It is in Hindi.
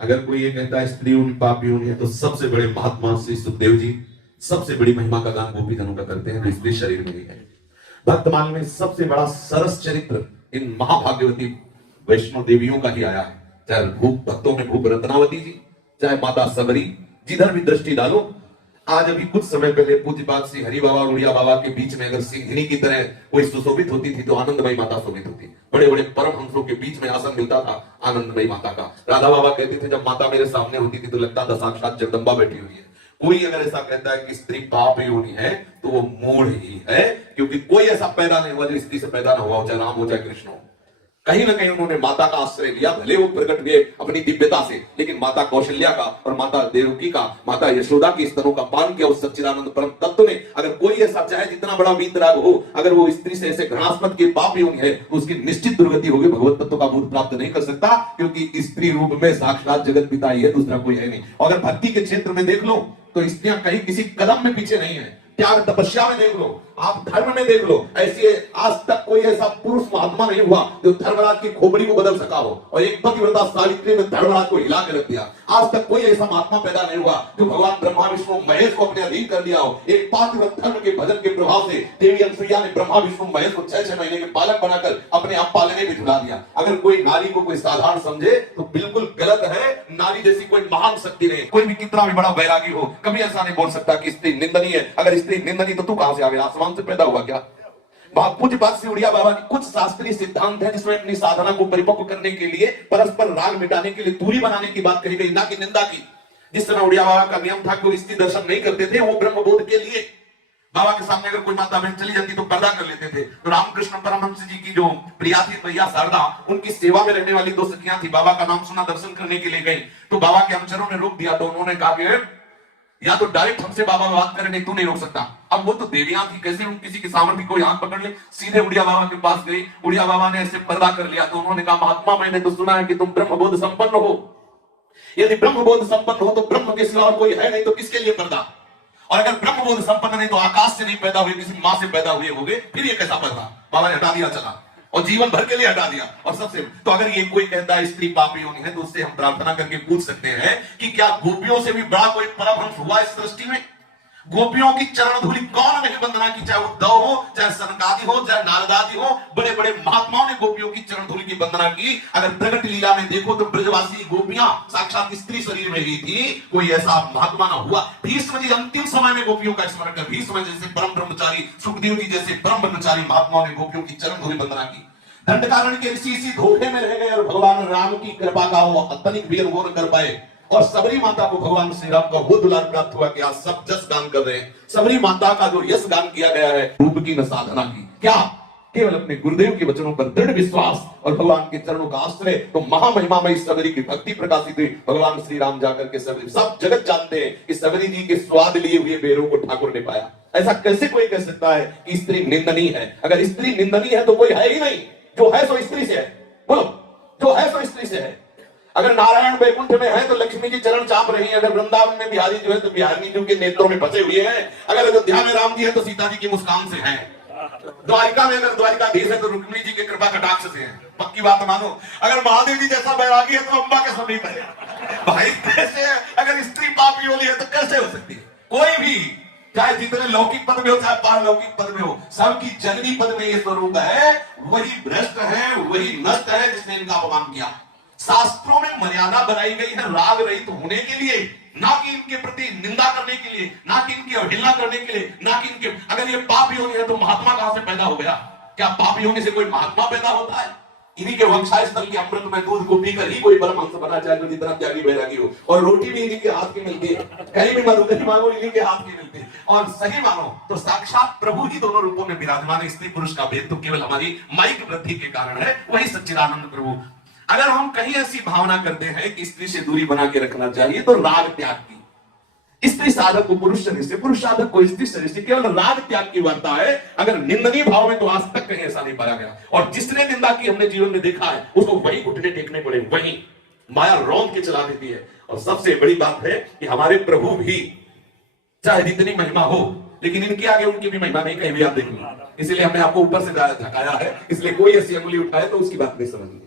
अगर कोई ये कहता है स्त्री उन पापी है, तो सबसे बड़े महात्मा श्री सुखदेव जी सबसे बड़ी महिमा का गान गोपीजनों का करते हैं, तो स्त्री शरीर में ही है। वर्तमान में सबसे बड़ा सरस चरित्र इन महाभाग्यवती वैष्णव देवियों का ही आया है, चाहे भूप भक्तों में भूप रत्नावती जी, चाहे माता सबरी, जिधर भी दृष्टि डालो। आज अभी कुछ समय पहले पूज्यपाद श्री हरि बाबा और उड़िया बाबा के बीच में अगर सिंघनी की तरह कोई सुशोभित होती थी तो आनंदमयी माता शोभित होती। बड़े बड़े परम हंसों के बीच में आसन मिलता था आनंदमयी माता का। राधा बाबा कहते थे जब माता मेरे सामने होती थी तो लगता था साक्षात जगदम्बा बैठी हुई है। कोई अगर ऐसा कहता है कि स्त्री पाप योनि है तो वो मूढ़ ही है, क्योंकि कोई ऐसा पैदा नहीं हुआ जो स्त्री से पैदा ना हुआ हो, चाहे राम हो चाहे कृष्ण हो। कहीं ना कहीं उन्होंने माता का आश्रय लिया, भले वो प्रकट हुए अपनी दिव्यता से, लेकिन माता कौशल्या का और माता देवकी का, माता यशोदा की स्तनों का पान किया उस सच्चिदानंद परम तत्व ने। अगर कोई ऐसा चाहे जितना बड़ा वीतराग हो, अगर वो स्त्री से ऐसे घृणास्पद के पाप योनि है तो उसकी निश्चित दुर्गति होगी, भगवत तत्व का बोध प्राप्त नहीं कर सकता, क्योंकि स्त्री रूप में साक्षात जगत पिता ही है, दूसरा कोई है नहीं। अगर भक्ति के क्षेत्र में देख लो तो स्त्रियां कहीं किसी कदम में पीछे नहीं है। त्याग तपस्या में देख लो, आप धर्म में देख लो, ऐसी आज तक कोई ऐसा पुरुष महात्मा नहीं हुआ जो धर्मराज की खोपड़ी को बदल सका हो, और एक पतिव्रता सावित्री ने धर्मराज को हिला के रख दिया। आज तक कोई ऐसा महात्मा पैदा नहीं हुआ जो भगवान ब्रह्मा विष्णु महेश को अपने अधीन कर लिया हो। एक पातिव्रत धर्म के भजन के प्रभाव से देवी अनसुईया ने ब्रह्मा विष्णु महेश को 6-6 महीने के पालक बनाकर अपने आप पालने में झुला दिया। अगर कोई नारी को कोई साधारण समझे तो बिल्कुल गलत है। नारी जैसी कोई महान शक्ति नहीं। कोई भी कितना भी बड़ा वैरागी हो कभी ऐसा नहीं बोल सकता कि स्त्री निंदनीय है। अगर स्त्री निंदनीय तो तू कहां से आ गया, आसमान से पैदा हुआ क्या? पूज्यपाद श्री उड़िया बाबा के कुछ शास्त्रीय सिद्धांत है जिसमें अपनी साधना को परिपक्व करने के लिए, परस्पर राग मिटाने के लिए, दूरी बनाने की बात कही गई, ना कि निंदा की। जिस तरह उड़िया बाबा का नियम था कि वो स्त्री दर्शन नहीं करते थे, वो ब्रह्मबोध के लिए बाबा के सामने अगर कोई माता बहन चली जाती तो पर्दा कर लेते थे। तो रामकृष्ण परमहंस जी की जो प्रिया थी भैया शारदा, उनकी सेवा में रहने वाली 2 सखियां थी। बाबा का नाम सुना, दर्शन करने के लिए गई तो बाबा के अनुचरों ने रोक दिया। तो उन्होंने कहा कि या तो डायरेक्ट हमसे बाबा बात करें, नहीं तू नहीं रोक सकता। अब वो तो देवियां थी, कैसे उन किसी की सामर्थ्य को हाथ पकड़ ले। सीधे उड़िया बाबा के पास गई, उड़िया बाबा ने ऐसे पर्दा कर लिया। तो उन्होंने कहा महात्मा मैंने तो सुना है कि तुम ब्रह्मबोध संपन्न हो, यदि ब्रह्मबोध संपन्न हो तो ब्रह्म के सिवा कोई है नहीं, तो किसके लिए पर्दा? और अगर ब्रह्मबोध संपन्न नहीं तो आकाश से नहीं पैदा हुए, किसी मां से पैदा हुए होंगे, फिर ये कैसा पर्दा? बाबा ने हटा दिया, चला और जीवन भर के लिए हटा दिया। और सबसे तो अगर ये कोई कहता है स्त्री पापी योनि है तो उससे हम प्रार्थना करके पूछ सकते हैं कि क्या गोपियों से भी बड़ा कोई परमहंस हुआ इस सृष्टि में? गोपियों की चरण धूलि कौन नहीं वंदना की, चाहे उद्धव हो, चाहे सनकादि हो, चाहे नारदादि हो, बड़े बड़े महात्माओं ने गोपियों की चरण धूलि की वंदना की। अगर प्रगट लीला में देखो तो ब्रजवासी गोपियां साक्षात स्त्री शरीर में ही थी, कोई ऐसा महात्मा ना हुआ। भीष्म जी अंतिम समय में गोपियों का स्मरण कर, भीष्म जैसे परम ब्रह्मचारी, सुखदेव जी जैसे परम ब्रह्मचारी महात्माओं ने गोपियों की चरण धूलि वंदना की। दंडकारण्य के ऋषि इसी धोखे में रह गए और भगवान राम की कृपा का वो अतनिक वीर वो न कर पाए। और सबरी माता को भगवान श्री राम का वो दुलार प्राप्त हुआ कि आज सब जस गान कर रहे हैं। सबरी माता का जो यश गान किया गया है, रूप की न साधना की, क्या केवल अपने गुरुदेव के वचनों पर दृढ़ विश्वास और भगवान के चरणों का आश्रय। तो महामहिमामयी सबरी की भक्ति प्रकाशित हुई। भगवान श्री राम जाकर के सबरी, सब जगत जानते हैं कि सबरी जी के स्वाद लिए हुए बेरों को ठाकुर ने पाया। ऐसा कैसे कोई कह सकता है कि स्त्री निंदनीय है? अगर स्त्री निंदनीय है तो कोई है ही नहीं, जो है सो स्त्री से है। बोलो, जो है सो स्त्री से है। अगर नारायण वैकुंठ में है तो लक्ष्मी जी चरण चाप रही है। अगर वृंदावन में बिहारी जो है तो बिहारी जी के नेत्रों में बसे हुए हैं। अगर अयोध्या में राम जी है तो सीता जी की मुस्कान से हैं। द्वारिका में अगर द्वारिकाधीश है तो रुक्मिणी जी के कृपा कटाक्ष से है। पक्की बात मानो। अगर महादेव जी जैसा बैरागी है तो अम्बा के समीप है। भाई कैसे, अगर स्त्री पापी योनि है तो कैसे हो सकती है? कोई भी, चाहे जितने लौकिक पद में हो चाहे पारलौकिक पद में हो, सबकी जननी पद में ये स्वरूप है। वही भ्रष्ट है, वही नष्ट है जिसने इनका अपमान किया। शास्त्रों में मर्यादा बनाई गई है राग रहित होने के लिए, ना कि इनके प्रति निंदा करने के लिए, ना कि इनकी अवहेलना करने के लिए, ना कि इनके। अगर ये पाप योनि है तो महात्मा कहां से पैदा हो गया? क्या पाप योनि से कोई महात्मा पैदा होता है? इन्हीं के वंशाय स्थल के अमृत में दूध को पीकर ही कोई परमहंस बना, चाहे जो जितना त्यागी बैरागी हो। और रोटी भी इन्हीं के हाथ की मिलती है, कहीं भी मधुकरी मांगो इन्हीं के हाथ की मिलती है। और सही मानो तो साक्षात प्रभु ही दोनों रूपों में विराजमान है। स्त्री पुरुष का भेद तो केवल हमारी माइक वृद्धि के कारण है, वही सच्चिदानंद प्रभु। अगर हम कहीं ऐसी भावना करते हैं कि स्त्री से दूरी बना के रखना चाहिए तो राग त्याग की, स्त्री साधक को पुरुष शरीर से, पुरुष साधक को स्त्री शरीर से, केवल राग त्याग की वार्ता है। अगर निंदनीय भाव में तो आज तक कहीं ऐसा नहीं पाया गया। और जिसने निंदा की हमने जीवन में देखा है उसको वही घुटने टेकने पड़े, वही माया रौंद के चला देती है। और सबसे बड़ी बात है कि हमारे प्रभु भी चाहे जितनी महिमा हो, लेकिन इनके आगे उनकी भी महिमा नहीं कहीं भी आप देखेंगे। इसलिए हमने आपको ऊपर से झकाया है, इसलिए कोई ऐसी अंगुली उठाए तो उसकी बात नहीं समझनी।